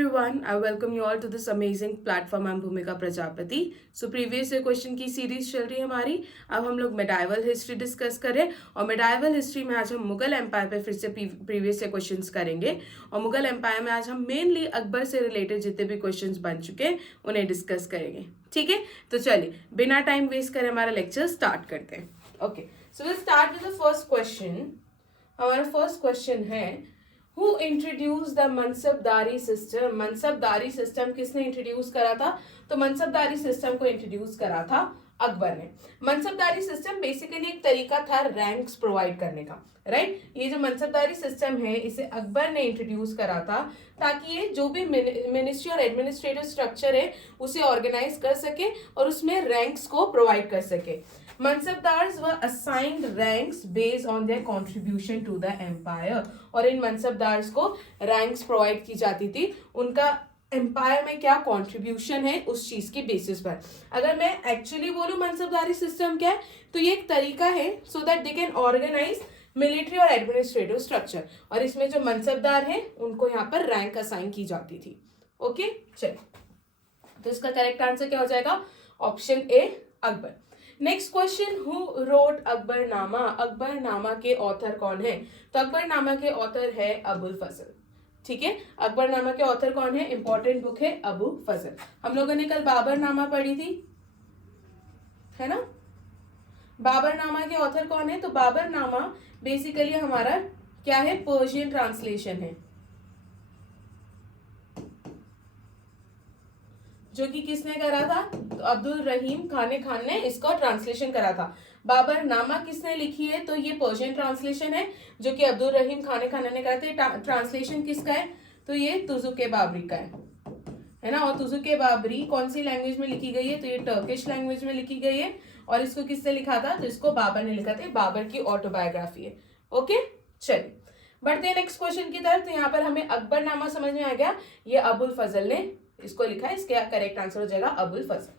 everyone, I welcome you all to this amazing platform. I'm भूमिका Prajapati. So previous question की series चल रही है हमारी. अब हम लोग मेडाइवल हिस्ट्री डिस्कस करें और मेडाइवल हिस्ट्री में आज हम मुगल एम्पायर पे फिर से प्रीवियस क्वेश्चंस करेंगे और मुगल एम्पायर में आज हम मेनली अकबर से रिलेटेड जितने भी क्वेश्चंस बन चुके हैं उन्हें डिस्कस करेंगे. ठीक है, तो चलिए बिना टाइम वेस्ट करे हमारा लेक्चर स्टार्ट करते हैं. Okay, so will start with the first question. हमारा फर्स्ट क्वेश्चन है Who introduced the मनसबदारी system? मनसबदारी system किसने इंट्रोड्यूस करा था? तो मनसबदारी सिस्टम को इंट्रोड्यूस करा था अकबर ने. मनसबदारी सिस्टम बेसिकली एक तरीका था रैंक्स प्रोवाइड करने का, राइट. ये जो मनसबदारी सिस्टम है इसे अकबर ने इंट्रोड्यूस करा था ताकि ये जो भी मिनिस्ट्री और एडमिनिस्ट्रेटिव स्ट्रक्चर है उसे ऑर्गेनाइज कर सके और उसमें रैंक्स को प्रोवाइड कर सके. Mansabdars were assigned ranks based on their contribution to the empire. और इन मनसबदार्स को रैंक्स प्रोवाइड की जाती थी उनका एम्पायर में क्या कंट्रीब्यूशन है उस चीज के बेसिस पर. अगर मैं एक्चुअली बोलूं मनसबदारी सिस्टम क्या है तो ये एक तरीका है so that they can organize military और एडमिनिस्ट्रेटिव स्ट्रक्चर. और इसमें जो मनसबदार हैं उनको यहाँ पर रैंक असाइन की जाती थी. ओके, चलिए, तो इसका करेक्ट आंसर क्या हो जाएगा? Option A, Akbar. Next question, who wrote Akbarnama? Akbarnama के ऑथर कौन है? तो अकबरनामा के ऑथर है अबुल फजल. ठीक है, अकबरनामा के ऑथर कौन है? इंपॉर्टेंट बुक है अबू फजल. हम लोगों ने कल बाबरनामा पढ़ी थी, है ना. बाबरनामा के ऑथर कौन है? तो बाबरनामा बेसिकली हमारा क्या है? पर्शियन ट्रांसलेशन है जो कि किसने करा था? तो अब्दुल रहीम खान ने इसका ट्रांसलेशन करा था. बाबरनामा किसने लिखी है? तो ये पर्शियन ट्रांसलेशन है जो कि अब्दुल रहीम खान ने करा था. ट्रांसलेशन किसका है? तो ये तुजुक बाबरी का है ना. और तुजुक बाबरी कौन सी लैंग्वेज में लिखी गई है? तो ये टर्किश लैंग्वेज में लिखी गई है. और इसको किसने लिखा था? तो इसको बाबर ने लिखा था. बाबर की ऑटोबायोग्राफी है. ओके, चलिए बढ़ते हैं नेक्स्ट क्वेश्चन की तरफ. तो यहाँ पर हमें अकबरनामा समझ में आ गया, ये अबुल फजल ने इसको लिखा है. इसका करेक्ट आंसर हो जाएगा अबुल फजल.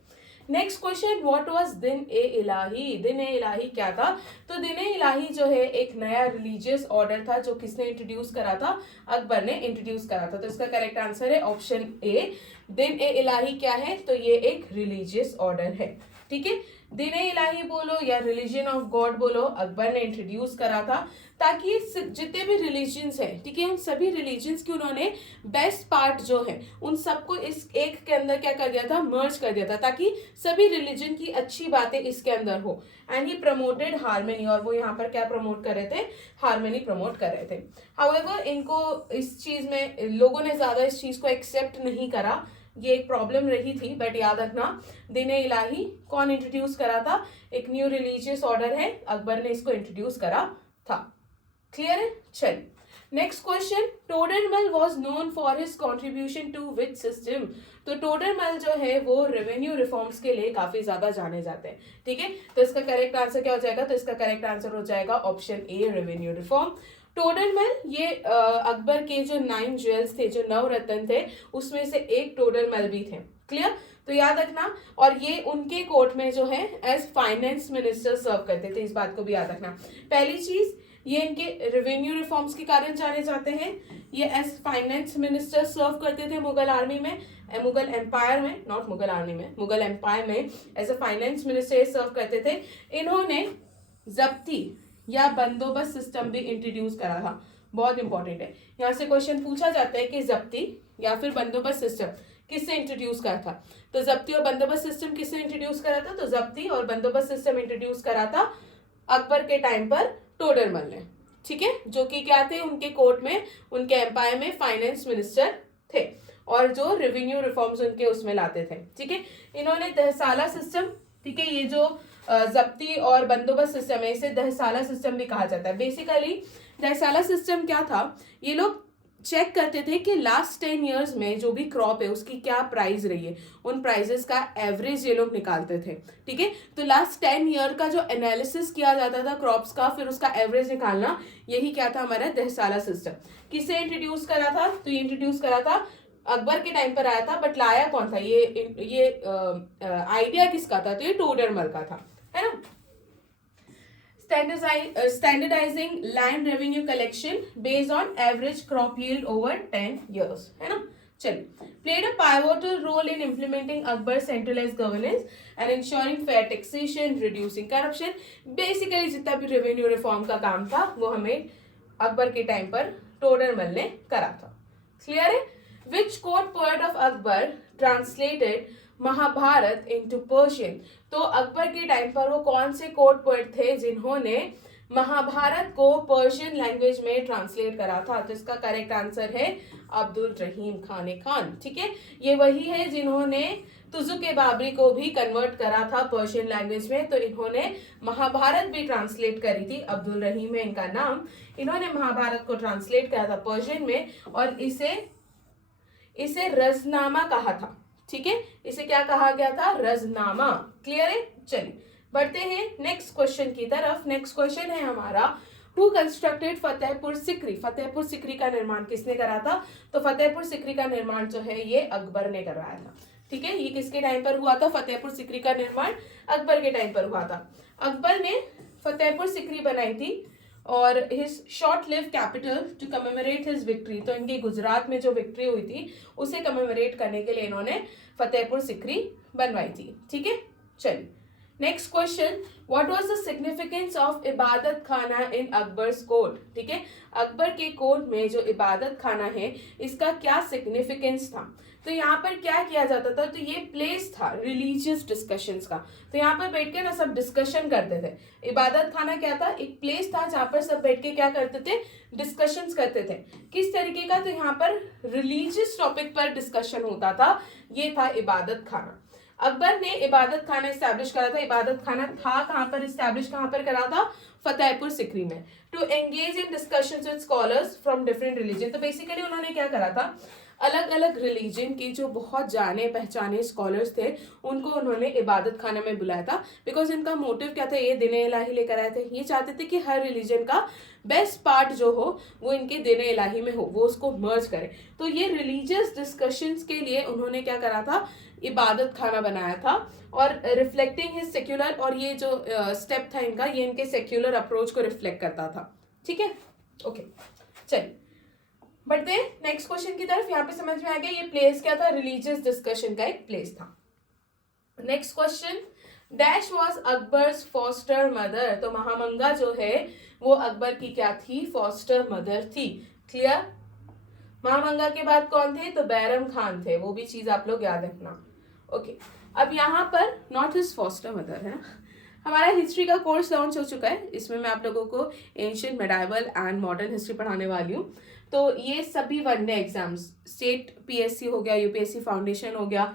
नेक्स्ट क्वेश्चन, व्हाट वाज दिन ए इलाही? दिन ए इलाही क्या था? तो दिन ए इलाही जो है एक नया रिलीजियस ऑर्डर था जो किसने इंट्रोड्यूस करा था? अकबर ने इंट्रोड्यूस करा था. तो इसका करेक्ट आंसर है ऑप्शन ए. दिन ए इलाही क्या है? तो ये एक रिलीजियस ऑर्डर है. ठीक है, दिन ए इलाही बोलो या रिलीजन ऑफ गॉड बोलो, अकबर ने इंट्रोड्यूस करा था ताकि जितने भी रिलीजन्स हैं, ठीक है, उन सभी रिलीजन्स की उन्होंने बेस्ट पार्ट जो है उन सबको इस एक के अंदर क्या कर दिया था? मर्ज कर दिया था ताकि सभी रिलीजन की अच्छी बातें इसके अंदर हो. And he promoted harmony. और वो यहाँ पर क्या प्रमोट कर रहे थे? हार्मनी प्रमोट कर रहे थे. हाउएवर इनको इस चीज में लोगों ने ज्यादा इस चीज को एक्सेप्ट नहीं करा, ये एक प्रॉब्लम रही थी. बट याद रखना, दिन इलाही कौन इंट्रोड्यूस करा था? एक न्यू रिलीजियस ऑर्डर है, अकबर ने इसको इंट्रोड्यूस करा था. क्लियर है? चलिए next question, Todarmal was known for his contribution to which system? तो टोडरमल जो है वो रेवेन्यू रिफॉर्म्स के लिए काफी ज्यादा जाने जाते हैं. ठीक है, तो इसका करेक्ट आंसर क्या हो जाएगा? तो इसका करेक्ट आंसर हो जाएगा option A, revenue reform. Todarmal ये अकबर के जो 9 ज्वेल्स थे, जो 9 रत्न थे, उसमें से एक टोडरमल भी थे. क्लियर? तो याद रखना. और ये उनके कोर्ट में जो है एज फाइनेंस मिनिस्टर सर्व करते थे, इस बात को भी याद रखना. पहली चीज, ये इनके रेवेन्यू रिफॉर्म्स के कारण जाने जाते हैं. ये एज फाइनेंस मिनिस्टर सर्व करते थे मुगल आर्मी में, मुगल एम्पायर में, नॉट मुगल आर्मी में, मुगल एम्पायर में एज अ फाइनेंस मिनिस्टर सर्व करते थे. इन्होंने जब्ती या बंदोबस्त सिस्टम भी इंट्रोड्यूस करा था. बहुत इंपॉर्टेंट है, यहाँ से क्वेश्चन पूछा जाता है कि जब्ती या फिर बंदोबस्त सिस्टम किसने इंट्रोड्यूस करा था? तो जब्ती और बंदोबस्त सिस्टम किसने इंट्रोड्यूस करा था? तो जब्ती और बंदोबस्त सिस्टम इंट्रोड्यूस करा था अकबर के टाइम पर टोडरमल ने. ठीक है, जो कि क्या थे? उनके कोर्ट में, उनके एम्पायर में फाइनेंस मिनिस्टर थे और जो रेवेन्यू रिफॉर्म्स उनके उसमें लाते थे. ठीक है, इन्होंने दहसाला सिस्टम, ठीक है, ये जो जब्ती और बंदोबस्त सिस्टम है इसे दहसाला सिस्टम भी कहा जाता है. बेसिकली दहसाला सिस्टम क्या था? ये लोग चेक करते थे कि लास्ट 10 ईयर्स में जो भी क्रॉप है उसकी क्या प्राइस रही है, उन प्राइसेस का एवरेज ये लोग निकालते थे. ठीक है, तो लास्ट 10 ईयर का जो एनालिसिस किया जाता था क्रॉप्स का, फिर उसका एवरेज निकालना, यही क्या था? हमारा दहसाला सिस्टम. किसे इंट्रोड्यूस करा था? तो ये इंट्रोड्यूस करा था अकबर के टाइम पर आया था. बट लाया कौन था? ये आइडिया किसका था? तो ये टोडरमल का था, है ना. Standardising land revenue collection based on average crop yield over 10 years, है ना. चलिए, played a pivotal role in implementing Akbar's centralized governance and ensuring fair taxation, reducing corruption. Basically जितना भी रेवेन्यू रिफॉर्म का काम था वो हमें अकबर के टाइम पर टोडरमल ने करा था. क्लियर है? Which court poet of Akbar translated Mahabharata into Persian? तो अकबर के टाइम पर वो कौन से कोर्ट पोएट थे जिन्होंने महाभारत को पर्शियन लैंग्वेज में ट्रांसलेट करा था? तो इसका करेक्ट आंसर है अब्दुल रहीम खान. ठीक है, ये वही है जिन्होंने तुजुक बाबरी को भी कन्वर्ट करा था पर्शियन लैंग्वेज में. तो इन्होंने महाभारत भी ट्रांसलेट करी थी. अब्दुल रहीम है इनका नाम. इन्होंने महाभारत को ट्रांसलेट करा था पर्शियन में और इसे रजनामा कहा था. ठीक है, इसे क्या कहा गया था? रजनामा. क्लियर है? चलिए बढ़ते हैं नेक्स्ट क्वेश्चन की तरफ. नेक्स्ट क्वेश्चन है हमारा, हु कंस्ट्रक्टेड फतेहपुर सिकरी? फतेहपुर सिकरी का निर्माण किसने करा था? तो फतेहपुर सिकरी का निर्माण जो है ये अकबर ने करवाया था. ठीक है, ये किसके टाइम पर हुआ था? फतेहपुर सिकरी का निर्माण अकबर के टाइम पर हुआ था. अकबर ने फतेहपुर सिकरी बनाई थी और his short lived capital to commemorate his victory. तो इनकी गुजरात में जो विक्ट्री हुई थी उसे कमेमोरेट करने के लिए इन्होंने फतेहपुर सिकरी बनवाई थी. ठीक है, चलिए next question, what was the significance of इबादत खाना इन अकबर्स कोर्ट? ठीक है, अकबर के कोर्ट में जो इबादत खाना है इसका क्या सिग्निफिकेंस था? तो यहाँ पर क्या किया जाता था? तो ये प्लेस था रिलीजियस डिस्कशंस का. तो यहाँ पर बैठ के ना सब डिस्कशन करते थे. इबादत खाना क्या था? एक प्लेस था जहाँ पर सब बैठ के क्या करते थे? डिस्कशंस करते थे. किस तरीके का? तो यहाँ पर रिलीजियस टॉपिक पर डिस्कशन होता था. ये था इबादत खाना. अकबर ने इबादत खाना इस्टेब्लिश करा था. इबादत खाना था कहाँ पर इस्टेब्लिश, कहाँ पर करा था? फतेहपुर सिकरी में. To engage in discussions with scholars from different religion. तो बेसिकली उन्होंने क्या करा था? अलग अलग रिलीजन के जो बहुत जाने पहचाने स्कॉलर्स थे उनको उन्होंने इबादत खाना में बुलाया था. बिकॉज इनका मोटिव क्या था? ये दिन इलाही लेकर आए थे. ये चाहते थे कि हर रिलीजन का बेस्ट पार्ट जो हो वो इनके दिन इलाही में हो, वो उसको मर्ज करे. तो ये रिलीजियस डिस्कशंस के लिए उन्होंने क्या करा था? इबादत खाना बनाया था. और रिफ्लेक्टिंग हिज सेक्युलर, और ये जो स्टेप था इनका, ये इनके सेक्युलर अप्रोच को रिफ्लेक्ट करता था. ठीक है, ओके चलिए बढ़ते हैं नेक्स्ट क्वेश्चन की तरफ. यहाँ पे समझ में आ गया ये प्लेस क्या था? रिलीजियस डिस्कशन का एक प्लेस था. Next question, dash was Akbar's foster mother? तो महामंगा जो है वो अकबर की क्या थी? फॉस्टर मदर थी. क्लियर? महामंगा के बाद कौन थे? तो बैरम खान थे. वो भी चीज आप लोग याद रखना. ओके, अब यहाँ पर नॉट हिज फॉस्टर मदर है. हमारा हिस्ट्री का कोर्स लॉन्च हो चुका है. इसमें मैं आप लोगों को ancient, medieval and modern history पढ़ाने वाली हूँ. तो ये सभी वनडे एग्जाम्स, स्टेट पीएससी हो गया, यूपीएससी फाउंडेशन हो गया,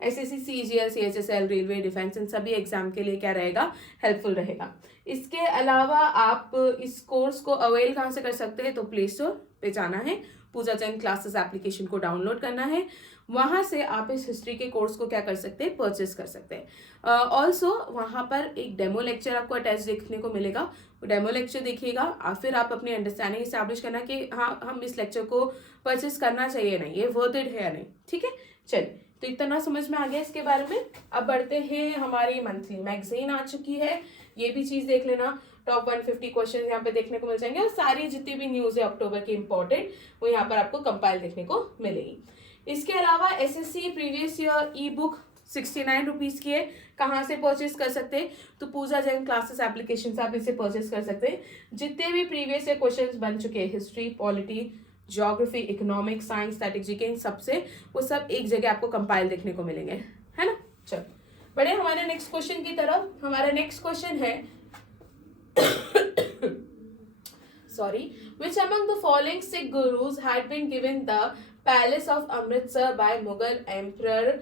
SSC, CGL, CHSL, railway, defence, इन सभी एग्जाम के लिए क्या रहेगा? हेल्पफुल रहेगा. इसके अलावा आप इस कोर्स को अवेल कहाँ से कर सकते हैं? तो प्ले स्टोर पे जाना है, पूजा चंद क्लासेस एप्लीकेशन को डाउनलोड करना है. वहां से आप इस हिस्ट्री के कोर्स को क्या कर सकते हैं? परचेस कर सकते हैं. ऑल्सो वहां पर एक डेमो लेक्चर आपको अटैच देखने को मिलेगा. डेमो लेक्चर देखिएगा और फिर आप अपनी अंडरस्टैंडिंग इस्टेब्लिश करना कि हाँ हम इस लेक्चर को परचेस करना चाहिए नहीं, ये वर्थ इट है या नहीं. ठीक है, चलिए तो इतना समझ में आ गया इसके बारे में. अब बढ़ते हैं, हमारी मंथली मैगजीन आ चुकी है, ये भी चीज देख लेना. टॉप 150 क्वेश्चन यहाँ पे देखने को मिल जाएंगे और सारी जितनी भी न्यूज है अक्टूबर की इंपॉर्टेंट वो यहाँ पर आपको कंपाइल देखने को मिलेगी. इसके अलावा एसएससी प्रीवियस ईयर ई बुक 69 रुपीज की है. कहाँ से परचेस कर सकते हैं? तो पूजा जैन क्लासेस एप्लीकेशन से आप इसे परचेस कर सकते हैं. जितने भी प्रीवियस ईयर क्वेश्चंस बन चुके हैं history, polity, geography, economics, science, static GK, इन सबसे वो सब एक जगह आपको कंपाइल देखने को मिलेंगे, है ना. चलो बढ़े हमारे नेक्स्ट क्वेश्चन की तरफ. हमारा नेक्स्ट क्वेश्चन है sorry, which among the following Sikh gurus had been given the palace of Amritsar by Mughal Emperor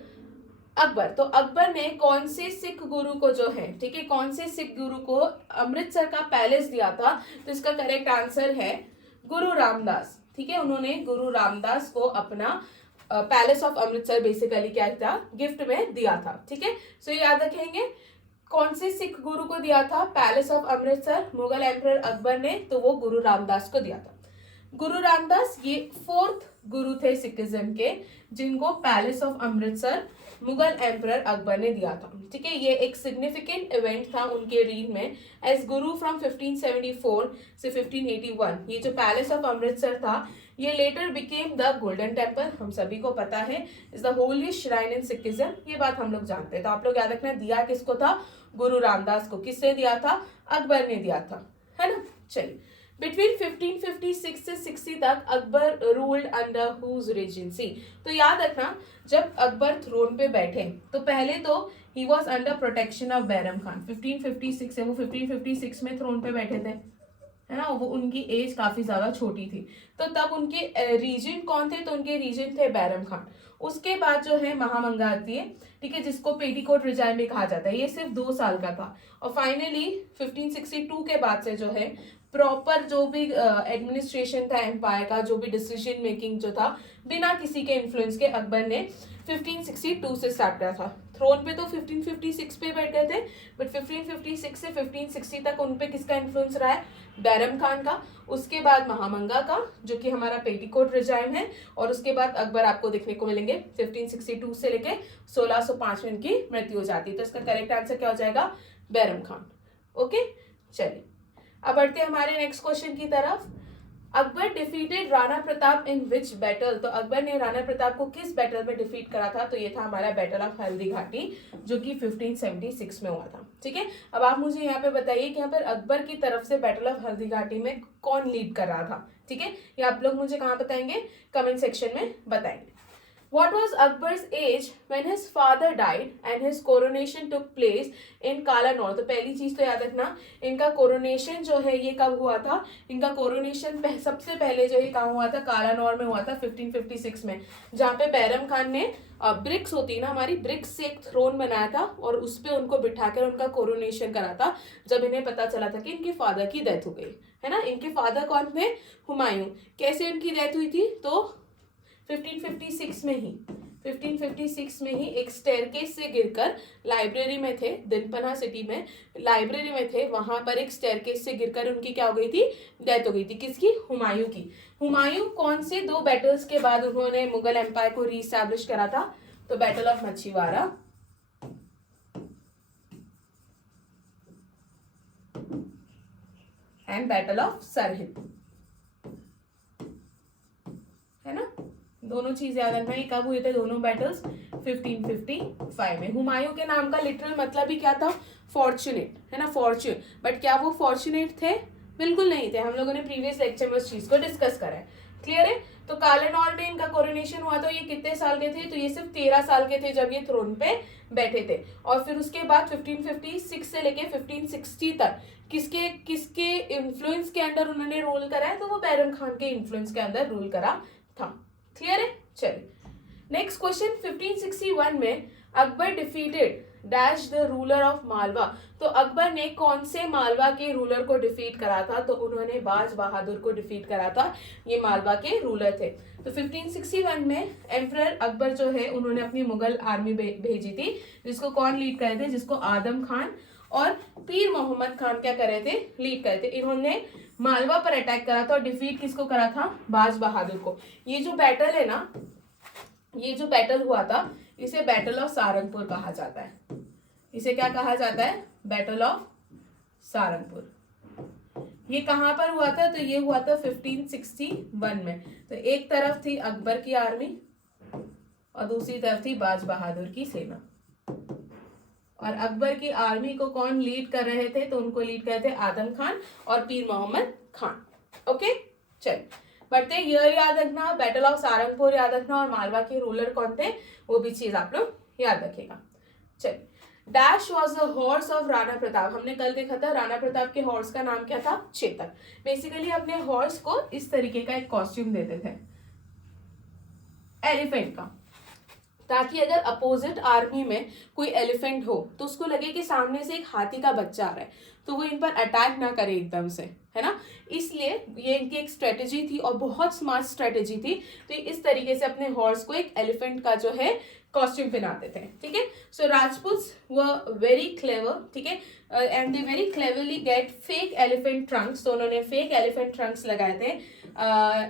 Akbar? तो अकबर ने कौन से सिख गुरु को जो है, ठीक है, कौन से सिख गुरु को अमृतसर का पैलेस दिया था? तो इसका करेक्ट आंसर है गुरु रामदास. ठीक है, उन्होंने गुरु रामदास को अपना पैलेस ऑफ अमृतसर बेसिकली क्या था? गिफ्ट में दिया था. ठीक है, सो याद रखेंगे कौन से सिख गुरु को दिया था palace of Amritsar? Mughal emperor Akbar ने, तो वो गुरु रामदास को दिया था. गुरु रामदास ये 4th गुरु थे सिखिज्म के, जिनको palace of Amritsar Mughal emperor Akbar ने दिया था। ठीक है, ये एक सिग्निफिकेंट इवेंट था उनके रीन में एज गुरु फ्रॉम 1574 से 1581। ये जो पैलेस ऑफ अमृतसर था ये letter became the golden temple, हम सभी को पता है, is the holiest shrine in Sikhism. ये बात हम लोग जानते हैं। तो आप लोग याद रखना, दिया किसको था? गुरु रामदास को। किसने दिया था? अकबर ने दिया था, है ना। चलिए, बिटवीन 1556 से 60 तक Akbar ruled under whose regency. तो याद रखना, जब अकबर थ्रोन पे बैठे तो पहले तो he was under protection of Bairam Khan. 1556 से वो 1556 में थ्रोन पे बैठे थे, है ना। वो उनकी एज काफी ज्यादा छोटी थी, तो तब उनके रीजेंट कौन थे? तो उनके रीजेंट थे बैरम खान। उसके बाद जो है महामंगा आती है, ठीक है, जिसको पेटीकोट रिजाइम भी कहा जाता है। ये सिर्फ 2 साल का था। और फाइनली 1562 के बाद से जो है प्रॉपर जो भी एडमिनिस्ट्रेशन था एम्पायर का, जो भी डिसीजन मेकिंग जो था, बिना किसी के इन्फ्लुएंस के अकबर ने 1562 से स्टार्ट करा था। थ्रोन पे तो 1556 पे बैठ गए थे, बट 1556 से 1560 तक उन पे किसका इन्फ्लुएंस रहा है? बैरम खान का। उसके बाद महामंगा का, जो कि हमारा पेटीकोट रिजाइम है। और उसके बाद अकबर आपको देखने को मिलेंगे 1562 से लेके 1605 में इनकी मृत्यु हो जाती है। तो इसका करेक्ट आंसर क्या हो जाएगा? बैरम खान। ओके, चलिए अब बढ़ते हैं हमारे नेक्स्ट क्वेश्चन की तरफ। अकबर डिफीटेड राणा प्रताप इन विच बैटल? तो अकबर ने राणा प्रताप को किस बैटल में डिफीट करा था? तो ये था हमारा बैटल ऑफ हल्दी घाटी, जो कि 1576 में हुआ था। ठीक है, अब आप मुझे यहाँ पे बताइए कि यहाँ पर अकबर की तरफ से बैटल ऑफ हल्दी घाटी में कौन लीड कर रहा था? ठीक है, ये आप लोग मुझे कहाँ बताएंगे? कमेंट सेक्शन में बताएंगे। What was Akbar's age when his father died and his coronation took place in Kalanaur? तो पहली चीज तो याद रखना, इनका कोरोनेशन जो है ये कब हुआ था? इनका कोरोनेशन सबसे पहले जो है कहाँ हुआ था? कालानौर में हुआ था 1556 में, जहाँ पे बैरम खान ने ब्रिक्स होती है ना हमारी, ब्रिक्स से एक थ्रोन बनाया था और उस पे उनको बिठाकर उनका कोरोनेशन करा था, जब इन्हें पता चला था कि इनके फादर की डेथ हो गई, है ना। इनके फादर कौन थे? हुमायूं। कैसे इनकी डेथ हुई थी? तो 1556 में ही एक स्टेयरकेस से गिरकर, लाइब्रेरी में थे, दिनपना सिटी में लाइब्रेरी में थे, वहां पर एक स्टेयरकेस से गिरकर उनकी क्या हो गई थी? डेथ हो गई थी। किसकी? हुमायूं की। हुमायूं कौन से 2 बैटल्स के बाद उन्होंने मुगल एम्पायर को रीस्टैब्लिश करा था? तो battle of Machhiwara and battle of Sirhind, है ना। दोनों चीज याद रखना, ये कब हुए थे दोनों बैटल्स? 1555 में। हुमायूं के नाम का लिटरल मतलब ही क्या था? फॉर्चुनेट, है ना, फॉर्च्यून। बट क्या वो फॉर्चुनेट थे? बिल्कुल नहीं थे। हम लोगों ने प्रीवियस लेक्चर में उस चीज को डिस्कस करा है। क्लियर है। तो कालानौर में इनका कोरोनेशन हुआ था। ये कितने साल के थे? तो ये सिर्फ 13 साल के थे जब ये थ्रोन पे बैठे थे। और फिर उसके बाद 1556 से लेके 1560 तक किसके किसके इन्फ्लुएंस के अंदर उन्होंने रूल करा है? तो वो बैरम खान के इन्फ्लुएंस के अंदर रूल करा था। क्लियर है। चलिए नेक्स्ट क्वेश्चन, 1561 में Akbar defeated dash the ruler of Malwa. तो अकबर ने कौन से मालवा के रूलर को डिफीट करा था? तो उन्होंने बाज बहादुर को डिफीट करा था। ये मालवा के रूलर थे। तो 1561 में एम्परर अकबर जो है उन्होंने अपनी मुगल आर्मी भेजी थी, जिसको कौन लीड करे थे? जिसको आदम खान और पीर मोहम्मद खान क्या करे थे? लीड करे थे। इन्होंने मालवा पर अटैक करा था और डिफीट किसको करा था? बाज बहादुर को। ये जो बैटल है ना, ये जो बैटल हुआ था, इसे बैटल ऑफ सारंगपुर कहा जाता है। इसे क्या कहा जाता है? Battle of Sarangpur. ये कहां पर हुआ था? तो ये हुआ था 1561 में। तो एक तरफ थी अकबर की आर्मी और दूसरी तरफ थी बाज बहादुर की सेना। और अकबर की आर्मी को कौन लीड कर रहे थे? तो उनको लीड कर रहे थे आदम खान और पीर मोहम्मद खान। ओके, चल बढ़ते। ये याद रखना, बैटल ऑफ सारंगपुर याद रखना, और मालवा के रूलर कौन थे वो भी चीज आप लोग याद रखेगा। चल, dash was the horse of Rana Pratap. हमने कल देखा था राणा प्रताप के हॉर्स का नाम क्या था? चेतक। बेसिकली अपने हॉर्स को इस तरीके का एक कॉस्ट्यूम देते थे, एलिफेंट का। ताकि अगर अपोजिट आर्मी में कोई एलिफेंट हो तो उसको लगे कि सामने से एक हाथी का बच्चा आ रहा है, तो वो इन पर अटैक ना करे एकदम से, है ना। इसलिए ये इनकी एक स्ट्रेटेजी थी और बहुत स्मार्ट स्ट्रेटेजी थी। तो इस तरीके से अपने हॉर्स को एक एलिफेंट का जो है कॉस्ट्यूम पहनाते थे, ठीक है। सो राजपूत्स वर वेरी क्लेवर, ठीक है, and they very cleverly get fake elephant trunks. तो उन्होंने फेक एलिफेंट ट्रंक्स लगाए थे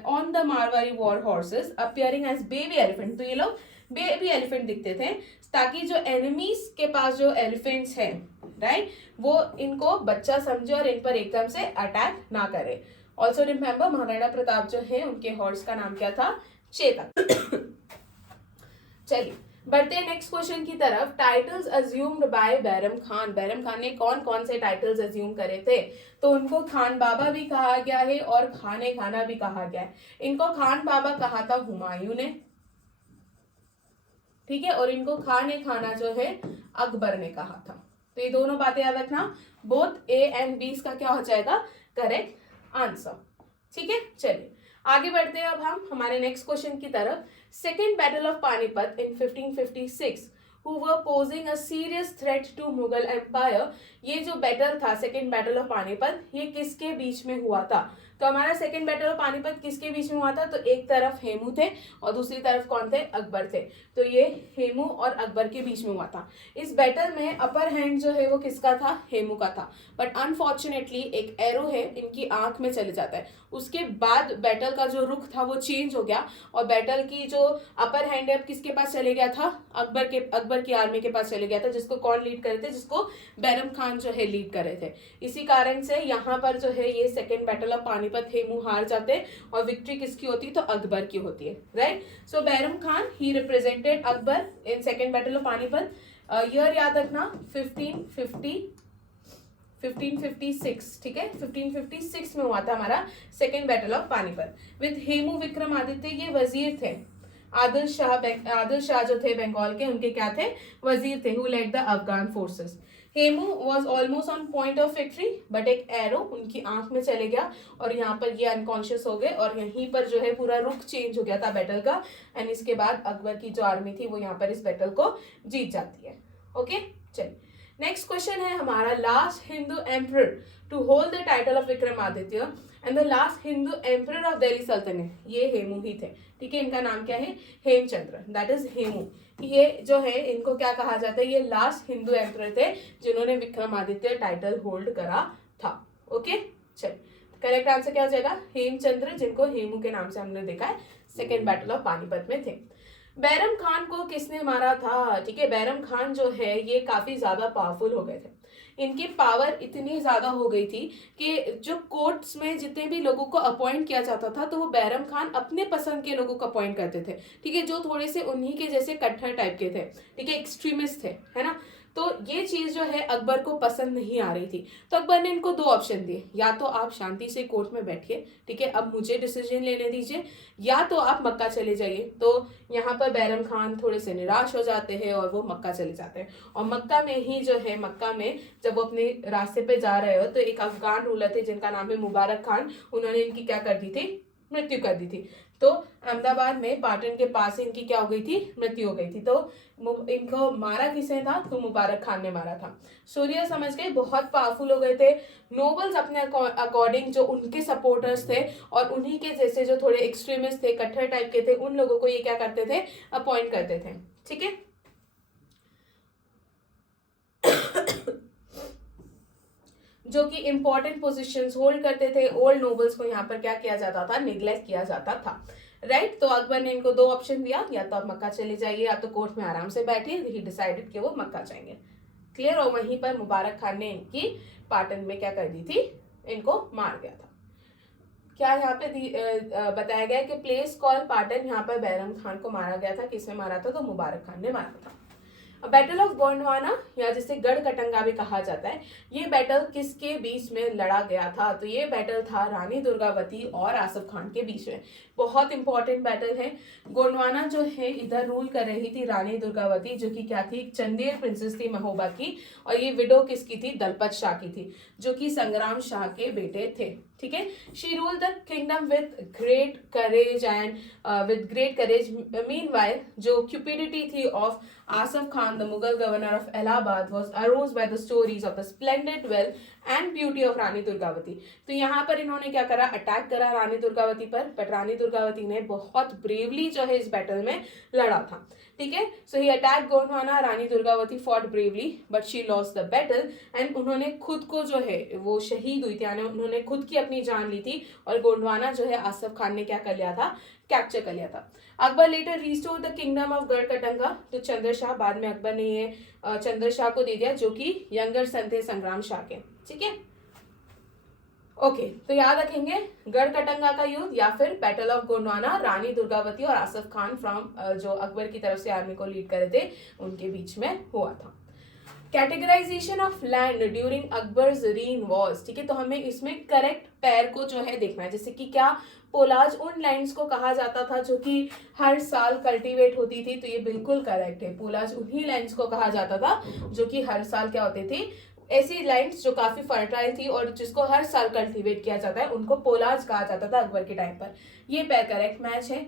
on the Marwari war horses appearing as baby elephant. तो ये लोग बेबी एलिफेंट दिखते थे, ताकि जो एनिमीज के पास जो एलिफेंट्स हैं, राइट, वो इनको बच्चा समझे और इन पर एकदम से अटैक ना करे। ऑल्सो रिमेंबर महाराणा प्रताप जो है उनके हॉर्स का नाम क्या था, चेतक। चलिए बढ़ते हैं नेक्स्ट क्वेश्चन की तरफ। Titles assumed by Bairam Khan. Bairam Khan ने कौन कौन से टाइटल्स अज्यूम करे थे? तो उनको खान बाबा भी कहा गया है और खाने खाना भी कहा गया है। इनको खान बाबा कहा था हुमायूं ने, ठीक है, और इनको खाने खाना जो है अकबर ने कहा था। तो ये दोनों बातें याद रखना, बोथ ए एंड बी का क्या हो जाएगा, करेक्ट आंसर, ठीक है। चलिए आगे बढ़ते हैं अब हम हमारे नेक्स्ट क्वेश्चन की तरफ। Second battle of Panipat in 1556 who were posing a serious threat to Mughal empire. ये जो बैटल था सेकेंड बैटल ऑफ पानीपत, ये किसके बीच में हुआ था? तो हमारा सेकेंड बैटल ऑफ पानीपत किसके बीच में हुआ था? तो एक तरफ हेमू थे और दूसरी तरफ कौन थे, अकबर थे। तो ये हेमू और अकबर के बीच में हुआ था। इस बैटल में अपर हैंड जो है वो किसका था, हेमू का था। बट अनफॉर्चुनेटली एक एरो है इनकी आंख में चले जाता है। उसके बाद बैटल का जो रुख था वो चेंज हो गया और बैटल की जो अपर हैंड है अब किसके पास चले गया था, अकबर की आर्मी के पास चले गया था, जिसको कौन लीड करे थे, जिसको बैरम खान जो है लीड करे थे। इसी कारण से यहाँ पर जो है ये second battle of Panipat Hemu हार जाते और विक्ट्री किसकी होती है, तो अकबर की होती है, right. So Bairam Khan he represented Akbar in second battle of Panipat. Year याद रखना 1556, ठीक है, 1556 में हुआ था हमारा second battle of Panipat with Hemu Vikramaditya. ये वजीर थे, आदिल शाह जो थे बंगाल के, उनके क्या थे, वजीर थे, who led the Afghan forces. Hemu was almost on point of victory but एक एरो उनकी आंख में चले गया और यहाँ पर ये अनकॉन्शियस हो गए और यहीं पर जो है पूरा रुख चेंज हो गया था बैटल का। एंड इसके बाद अकबर की जो आर्मी थी वो यहाँ पर इस बैटल को जीत जाती है। ओके, चलिए नेक्स्ट क्वेश्चन है हमारा। Last Hindu emperor to hold the title of Vikramaditya and the last Hindu emperor of Delhi Sultanate, ये हेमू ही थे, ठीक है। इनका नाम क्या है, हेमचंद्र, दैट इज हेमू। ये जो है इनको क्या कहा जाता है, ये लास्ट हिंदू एम्परर थे जिन्होंने विक्रमादित्य टाइटल होल्ड करा था। ओके, चलिए करेक्ट आंसर क्या हो जाएगा, हेमचंद्र, जिनको हेमू के नाम से हमने देखा है, सेकेंड बैटल ऑफ पानीपत में थे। बैरम खान को किसने मारा था? ठीक है, बैरम खान जो है ये काफी ज्यादा पावरफुल हो गए थे। इनकी पावर इतनी ज्यादा हो गई थी कि जो कोर्ट्स में जितने भी लोगों को अपॉइंट किया जाता था तो वो बैरम खान अपने पसंद के लोगों को अपॉइंट करते थे, ठीक है, जो थोड़े से उन्हीं के जैसे कट्टर टाइप के थे, ठीक है, एक्सट्रीमिस्ट थे, है ना। तो ये चीज जो है अकबर को पसंद नहीं आ रही थी, तो अकबर ने इनको दो ऑप्शन दिए, या तो आप शांति से कोर्ट में बैठिए, ठीक है, अब मुझे डिसीजन लेने दीजिए, या तो आप मक्का चले जाइए। तो यहाँ पर बैरम खान थोड़े से निराश हो जाते हैं और वो मक्का चले जाते हैं। और मक्का में ही जो है, मक्का में जब वो अपने रास्ते पे जा रहे हो तो एक अफगान रूलर थे जिनका नाम है मुबारक खान, उन्होंने इनकी क्या कर दी थी, मृत्यु कर दी थी। तो अहमदाबाद में पाटन के पास इनकी क्या हो गई थी, मृत्यु हो गई थी। तो इनको मारा किसने था, तो मुबारक खान ने मारा था। सूर्य समझ गए, बहुत पावरफुल हो गए थे। नोबल्स अपने अकॉर्डिंग जो उनके सपोर्टर्स थे और उन्हीं के जैसे जो थोड़े एक्सट्रीमिस्ट थे, कट्टर टाइप के थे, उन लोगों को ये क्या करते थे, अपॉइंट करते थे, ठीक है। जो कि इंपॉर्टेंट पोजीशंस होल्ड करते थे, ओल्ड नोबल्स को यहाँ पर क्या किया जाता था, निग्लेक्ट किया जाता था, राइट। तो अकबर ने इनको दो ऑप्शन दिया, या तो आप मक्का चले जाइए या तो कोर्ट में आराम से बैठिए। ही डिसाइडेड कि वो मक्का जाएंगे, क्लियर। और वहीं पर मुबारक खान ने इनकी पाटन में क्या कर दी थी, इनको मार दिया था। क्या यहाँ पे बताया गया कि प्लेस कॉल पाटन, यहाँ पर बैरम खान को मारा गया था। किसने मारा था, तो मुबारक खान ने मारा था। बैटल ऑफ गोंडवाना या जिसे गढ़कटंगा भी कहा जाता है, ये बैटल किसके बीच में लड़ा गया था, तो ये बैटल था रानी दुर्गावती और आसफ खान के बीच में। बहुत इंपॉर्टेंट बैटल है। गोंडवाना जो है इधर रूल कर रही थी रानी दुर्गावती, जो कि क्या थी, चंदेल प्रिंसेस थी महोबा की, और ये विडो किसकी थी, दलपत शाह की थी, जो कि संग्राम शाह के बेटे थे, ठीक है। She rule the kingdom with great courage and with great courage. Meanwhile जो क्यूपिडिटी थी of Asaf Khan the Mughal governor of Allahabad was aroused by the stories of the splendid wealth and beauty of Rani Durgavati. तो यहाँ पर इन्होंने क्या करा, अटैक करा रानी दुर्गावती पर, बट रानी दुर्गावती ने बहुत ब्रेवली जो है इस बैटल में लड़ा था, ठीक है। So he attack Gondwana, Rani Durgavati fought bravely but she lost the battle and उन्होंने खुद को जो है वो शहीद हुई थी, यानी उन्होंने खुद की अपनी जान ली थी और गोंडवाना जो है आसफ खान ने क्या कर लिया था, कैप्चर कर लिया था। Akbar later restore the kingdom of Garhkatanga to Chandrashah, बाद में अकबर ने ये चंद्रशाह को दे दिया जो कि यंगर सन थे संग्राम शाह के, ठीक है। ओके तो याद रखेंगे गढ़कटंगा का युद्ध या फिर बैटल ऑफ गोंडवाना, रानी दुर्गावती और आसफ खान फ्रॉम जो अकबर की तरफ से आर्मी को लीड कर रहे थे उनके बीच में हुआ था। Categorization of land during Akbar's reign was, ठीक है। तो हमें इसमें करेक्ट पैर को जो है देखना है, जैसे कि क्या पोलाज उन लैंड्स को कहा जाता था जो कि हर साल कल्टीवेट होती थी, तो ये बिल्कुल करेक्ट है। पोलाज उन्हीं लैंड्स को कहा जाता था जो कि हर साल क्या होते थे, ऐसी लैंड्स जो काफी फर्टाइल थी और जिसको हर साल कल्टीवेट किया जाता है उनको पोलाज कहा जाता था अकबर के टाइम पर। ये पैर करेक्ट मैच है।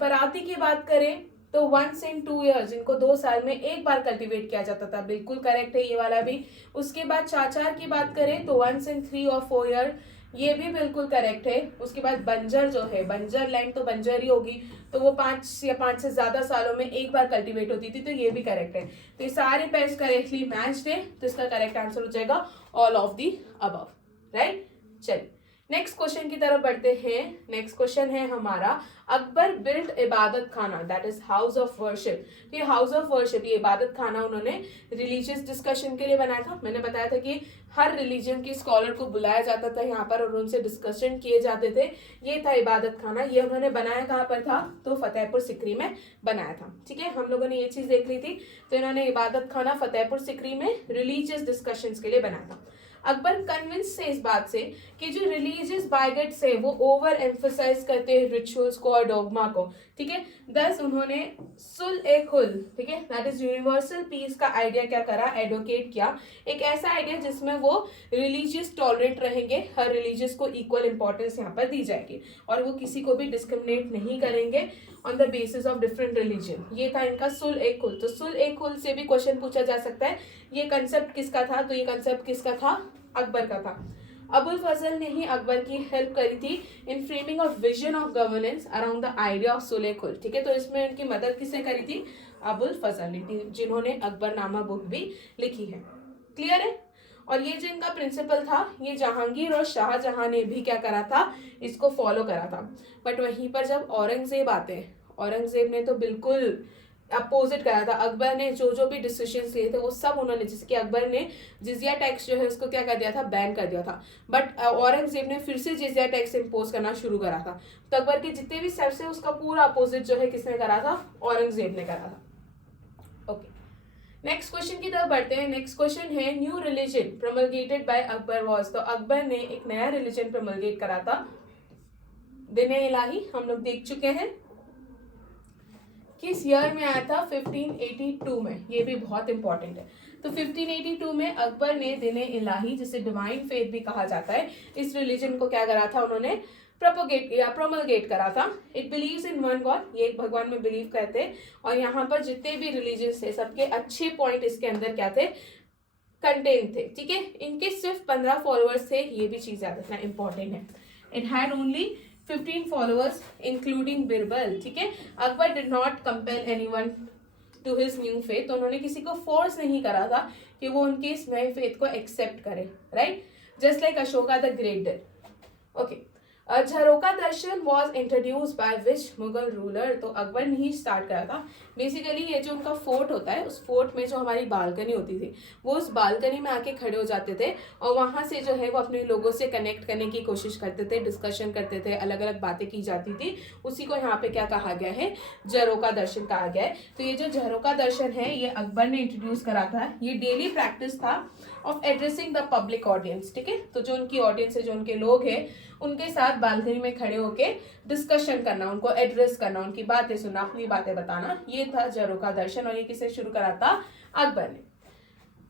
पराती की बात करें तो 1 in 2 years, इनको 2 साल में एक बार कल्टीवेट किया जाता था, बिल्कुल करेक्ट है ये वाला भी। उसके बाद चाचार की बात करें तो 1 in 3 or 4 year, ये भी बिल्कुल करेक्ट है। उसके बाद बंजर जो है, बंजर लैंड तो बंजर ही होगी, तो वो 5 या 5 से ज्यादा सालों में एक बार कल्टीवेट होती थी, तो ये भी करेक्ट है। तो ये सारे पेयर्स करेक्टली मैच्ड है, तो इसका करेक्ट आंसर हो जाएगा all of the above, right. चलिए नेक्स्ट क्वेश्चन की तरफ बढ़ते हैं। नेक्स्ट क्वेश्चन है हमारा, अकबर बिल्ड इबादत खाना that is house of worship. ये हाउस ऑफ वर्शिप, ये इबादत खाना उन्होंने रिलीजियस डिस्कशन के लिए बनाया था। मैंने बताया था कि हर रिलीजन के स्कॉलर को बुलाया जाता था यहाँ पर और उनसे डिस्कशन किए जाते थे। ये था इबादत खाना, ये उन्होंने बनाया कहाँ पर था, तो फतेहपुर सिकरी में बनाया था, ठीक है। हम लोगों ने ये चीज देख ली थी, तो इन्होंने इबादत खाना फतेहपुर सिकरी में रिलीजियस डिस्कशन के लिए बनाया था। अकबर कन्विंस से इस बात से कि जो रिलीजियस बाइगेट्स है वो ओवर एम्फोसाइज करते हैं रिचुअल्स को और डॉगमा को, ठीक है। दस उन्होंने सुल-ए-कुल, ठीक है, दैट इज यूनिवर्सल पीस का आइडिया क्या करा, एडवोकेट किया। एक ऐसा आइडिया जिसमें वो रिलीजियस टॉलरेट रहेंगे, हर रिलीजियस को इक्वल इंपॉर्टेंस यहाँ पर दी जाएगी और वो किसी को भी डिस्क्रिमिनेट नहीं करेंगे on the basis of different religion. ये था इनका सुल-ए-कुल। तो सुल-ए-कुल से भी क्वेश्चन पूछा जा सकता है, ये कंसेप्ट किसका था, तो ये कंसेप्ट किसका था, अकबर का था। अबुल फजल ने ही अकबर की हेल्प करी थी in framing of vision of governance around the idea of sulh-e-kul, ठीक है। तो इसमें उनकी मदद किसने करी थी, अबुल फजल ने, जिन्होंने अकबरनामा बुक भी लिखी है। क्लियर है। और ये जो इनका प्रिंसिपल था, ये जहांगीर और शाहजहां ने भी क्या करा था, इसको फॉलो करा था। बट वहीं पर जब औरंगजेब आते हैं, औरंगजेब ने तो बिल्कुल अपोजिट करा था। अकबर ने जो जो भी डिसीजंस लिए थे वो सब उन्होंने, जैसे कि अकबर ने जिजिया टैक्स जो है उसको क्या कर दिया था, बैन कर दिया था। बट औरंगजेब ने फिर से जिजिया टैक्स इम्पोज करना शुरू करा था। तो अकबर के जितने भी स्टेप्स है उसका पूरा अपोजिट जो है किसने करा था, औरंगजेब ने करा था। ओके नेक्स्ट क्वेश्चन की तरफ बढ़ते हैं। नेक्स्ट क्वेश्चन है, new religion promulgated by Akbar was. तो अकबर ने एक नया रिलीजन प्रोमलगेट करा था, दिन-ए-इलाही, हम लोग देख चुके हैं। किस ईयर में आया था, 1582 में, ये भी बहुत इंपॉर्टेंट है। तो 1582 में अकबर ने दिन-ए-इलाही, जिसे डिवाइन फेथ भी कहा जाता है, इस रिलीजन को क्या करा था, उन्होंने प्रोपोगेट या प्रोमलगेट करा था। It believes in one God, ये एक भगवान में बिलीव करते हैं। और यहाँ पर जितने भी रिलीजन थे सबके अच्छे पॉइंट इसके अंदर क्या थे, कंटेन थे, ठीक है। इनके सिर्फ 15 फॉलोअर्स थे, ये भी चीज याद रखना इंपॉर्टेंट है। It had only 15 followers including Birbal, ठीक है। Akbar did not compel anyone to his new faith, तो उन्होंने किसी को फोर्स नहीं करा था कि वो उनके इस नए फेथ को एक्सेप्ट करे, right, just like Ashoka the great did. Okay, Jharokha Darshan was introduced by which Mughal ruler, तो अकबर ने ही स्टार्ट करा था। बेसिकली ये जो उनका फोर्ट होता है, उस फोर्ट में जो हमारी बालकनी होती थी, वो उस बालकनी में आके खड़े हो जाते थे और वहां से जो है वो अपने लोगों से कनेक्ट करने की कोशिश करते थे, डिस्कशन करते थे, अलग अलग बातें की जाती थी। उसी को यहाँ पे क्या कहा गया है, झरोका दर्शन कहा गया है। तो ये जो झरोका दर्शन है ये अकबर ने इंट्रोड्यूस करा था। ये डेली प्रैक्टिस था of addressing the public audience, ठीक है। तो जो उनकी ऑडियंस है, जो उनके लोग हैं, उनके साथ बालकनी में खड़े होके डिस्कशन करना, उनको एड्रेस करना, उनकी बातें सुनना, अपनी बातें बताना, ये था झरोका दर्शन। और ये किसने शुरू करा था, अकबर ने।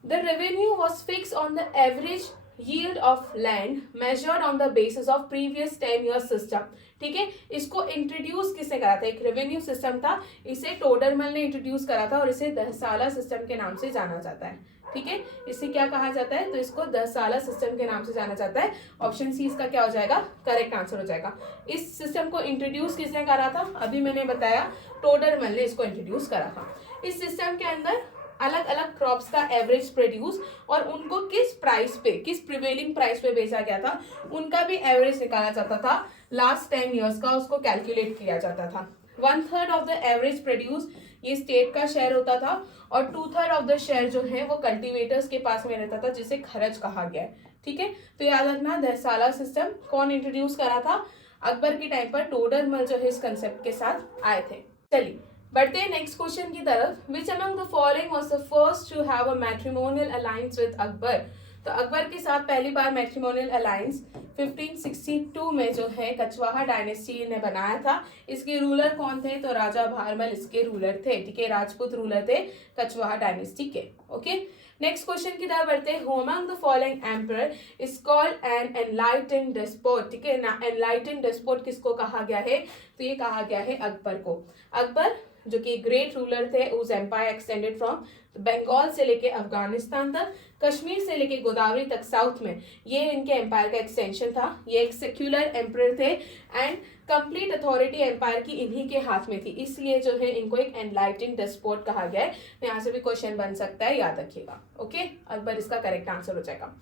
The revenue was fix on the average yield of land measured on the basis of previous 10 year system. ठीक है, इसको इंट्रोड्यूस किसने करा था? एक रेवेन्यू सिस्टम था, इसे टोडरमल ने इंट्रोड्यूस करा था और इसे 10 साला सिस्टम के नाम से जाना जाता है. ठीक है, इसे क्या कहा जाता है? तो इसको 10 साला सिस्टम के नाम से जाना जाता है. ऑप्शन सी इसका क्या हो जाएगा? करेक्ट आंसर हो जाएगा. इस सिस्टम को इंट्रोड्यूस किसने करा था? अभी मैंने बताया, टोडरमल ने इसको इंट्रोड्यूस करा था. इस सिस्टम के अंदर अलग अलग क्रॉप्स का एवरेज प्रोड्यूस और उनको किस प्राइस पे, किस प्रिवेलिंग प्राइस पे बेचा गया था, उनका भी एवरेज निकाला जाता था. लास्ट 10 इयर्स का उसको कैलकुलेट किया जाता था. 1/3 ऑफ द एवरेज प्रोड्यूस ये स्टेट का शेयर होता था और 2/3 ऑफ द शेयर जो है वो कल्टीवेटर्स के पास में रहता था, जिसे खर्च कहा गया है. ठीक है, तो याद रखना 10 साला सिस्टम कौन इंट्रोड्यूस करा था? अकबर के टाइम पर टोडरमल जो है इस कंसेप्ट के साथ आए थे. चलिए बढ़ते हैं नेक्स्ट क्वेश्चन की तरफ. Which among the following was the first to have a matrimonial alliance with Akbar? तो अकबर के साथ पहली बार मैट्रिमोनियल अलायंस 1562 में जो है कछवाहा डायनेस्टी ने बनाया था. इसके रूलर कौन थे? तो राजा भारमल इसके रूलर थे. ठीक है, राजपूत रूलर थे कछवाहा डायनेस्टी के. ओके, नेक्स्ट क्वेश्चन की तरफ बढ़ते हैं. Who among the following emperor is called an enlightened despot? ठीक है ना, एनलाइटेंड डेस्पोट किसको कहा गया है? तो ये कहा गया है अकबर को. अकबर जो कि ग्रेट रूलर थे, उस एम्पायर एक्सटेंडेड फ्रॉम बंगाल से लेके अफगानिस्तान तक, कश्मीर से लेके गोदावरी तक साउथ में, ये इनके एम्पायर का एक्सटेंशन था. ये एक सेक्युलर एम्परर थे एंड कंप्लीट अथॉरिटी एम्पायर की इन्हीं के हाथ में थी, इसलिए जो है इनको एक एनलाइटेंड डेस्पोट कहा गया है. यहाँ से भी क्वेश्चन बन सकता है, याद रखिएगा. ओके, अकबर इसका करेक्ट आंसर हो जाएगा.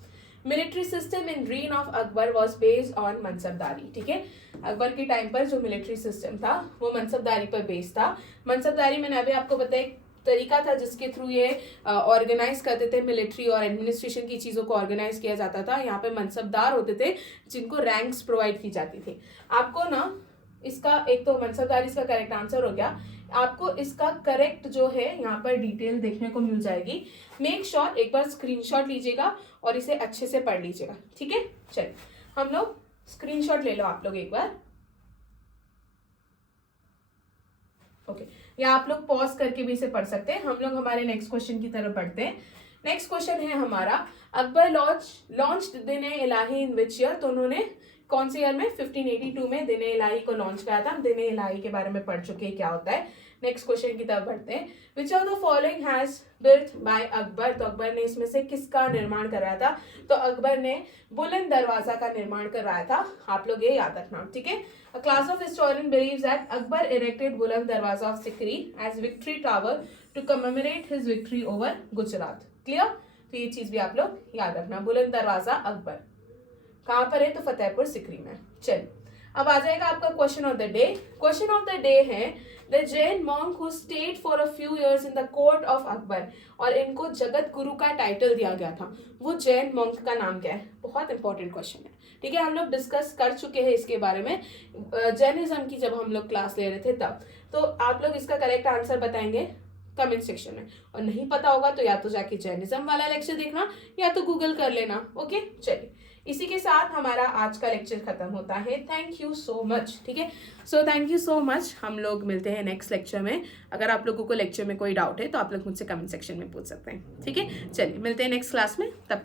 Military system in reign of Akbar was based on mansabdari. ठीक है, अकबर के टाइम पर जो मिलिट्री सिस्टम था वो मनसबदारी पर बेस्ड था. मनसबदारी मैंने अभी आपको बताया एक तरीका था जिसके थ्रू ये ऑर्गेनाइज करते थे, मिलिट्री और एडमिनिस्ट्रेशन की चीज़ों को ऑर्गेनाइज किया जाता था. यहाँ पे मनसबदार होते थे जिनको रैंक्स प्रोवाइड की जाती थी. आपको ना इसका एक तो मनसबदारी इसका करेक्ट आंसर हो गया. आपको इसका करेक्ट जो है यहाँ पर डिटेल देखने को मिल जाएगी. मेक श्योर एक बार स्क्रीनशॉट लीजिएगा और इसे अच्छे से पढ़ लीजिएगा. ठीक है, चलिए हम लोग स्क्रीनशॉट ले लो आप लोग एक बार. ओके, या आप लोग पॉज करके भी इसे पढ़ सकते हैं. हम लोग हमारे नेक्स्ट क्वेश्चन की तरफ बढ़ते हैं. नेक्स्ट क्वेश्चन है हमारा, अकबर लॉन्च दिने इलाही इन विच ईयर? तो उन्होंने कौन से ईयर में? 1582 में दिने इलाही को लॉन्च किया था. दिने इलाही के बारे में पढ़ चुके हैं क्या होता है. नेक्स्ट क्वेश्चन की तरफ बढ़ते हैं. Which of the following has built by Akbar? तो अकबर ने इसमें से किसका निर्माण कराया था? तो अकबर ने बुलंद दरवाजा का निर्माण करवाया था. आप लोग ये याद रखना. ठीक है, A class of historian believes that Akbar erected Buland Darwaza of Sikri as victory tower to commemorate his victory over Gujarat. Clear? तो ये चीज भी आप लोग याद रखना. बुलंद दरवाजा अकबर कहाँ पर है? तो फतेहपुर सिकरी में. चलिए अब आ जाएगा आपका question of the day. Question of the day है the Jain monk who stayed for a few years in the court of Akbar, और इनको जगत गुरु का टाइटल दिया गया था. वो जैन मॉन्क का नाम क्या है? बहुत इंपॉर्टेंट क्वेश्चन है. ठीक है, हम लोग डिस्कस कर चुके हैं इसके बारे में जैनिज्म की जब हम लोग क्लास ले रहे थे तब. तो आप लोग इसका करेक्ट आंसर बताएंगे कमेंट सेक्शन में, और नहीं पता होगा तो या तो जाके जैनिज्म वाला लेक्चर देखना या तो गूगल कर लेना. ओके, चलिए इसी के साथ हमारा आज का लेक्चर खत्म होता है. Thank you so much. ठीक है, so thank you so much. हम लोग मिलते हैं नेक्स्ट लेक्चर में. अगर आप लोगों को लेक्चर में कोई डाउट है तो आप लोग मुझसे कमेंट सेक्शन में पूछ सकते हैं. ठीक है, चलिए मिलते हैं नेक्स्ट क्लास में. तब